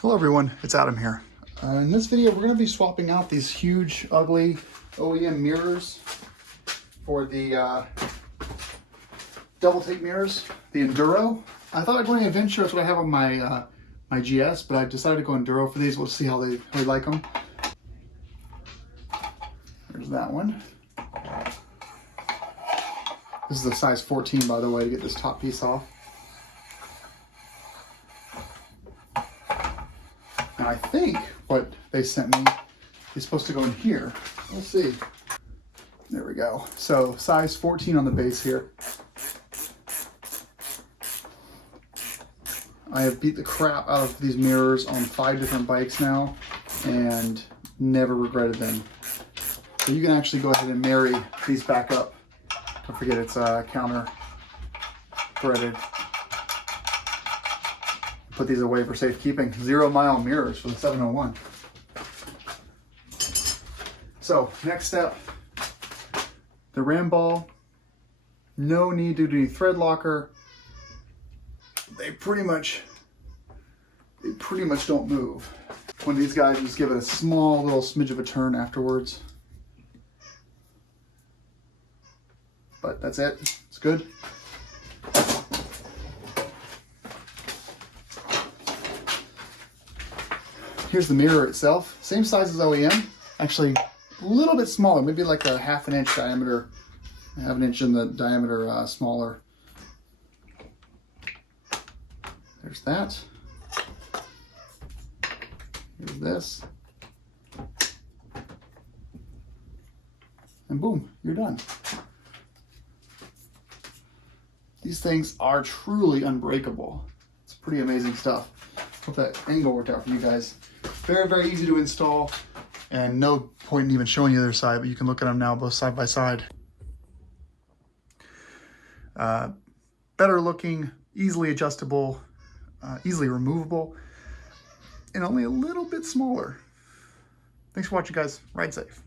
Hello everyone, it's Adam here. In this video, we're going to be swapping out these huge, ugly OEM mirrors for the DoubleTake mirrors, the Enduro. I thought I'd go adventure, that's what I have on my my GS, but I decided to go Enduro for these. We'll see how they like them. There's that one. This is a size 14, by the way, to get this top piece off. And I think what they sent me is supposed to go in here. We'll see. There we go. So size 14 on the base here. I have beat the crap out of these mirrors on 5 different bikes now and never regretted them. So you can actually go ahead and marry these back up. Don't forget it's counter threaded. Put these away for safekeeping. 0 mile mirrors for the 701. So next step, the ram ball. No need to do any thread locker. They pretty much don't move. One of these guys, just give it a small little smidge of a turn afterwards. But that's it. It's good. Here's the mirror itself. Same size as OEM. Actually, a little bit smaller. Maybe like a ½ inch diameter. ½ inch in the diameter smaller. There's that. Here's this. And boom, you're done. These things are truly unbreakable. It's pretty amazing stuff. Hope that angle worked out for you guys. Very, very easy to install, and no point in even showing you the other side, but you can look at them now both side by side. Better looking, easily adjustable, easily removable, and only a little bit smaller. Thanks for watching, guys. Ride safe.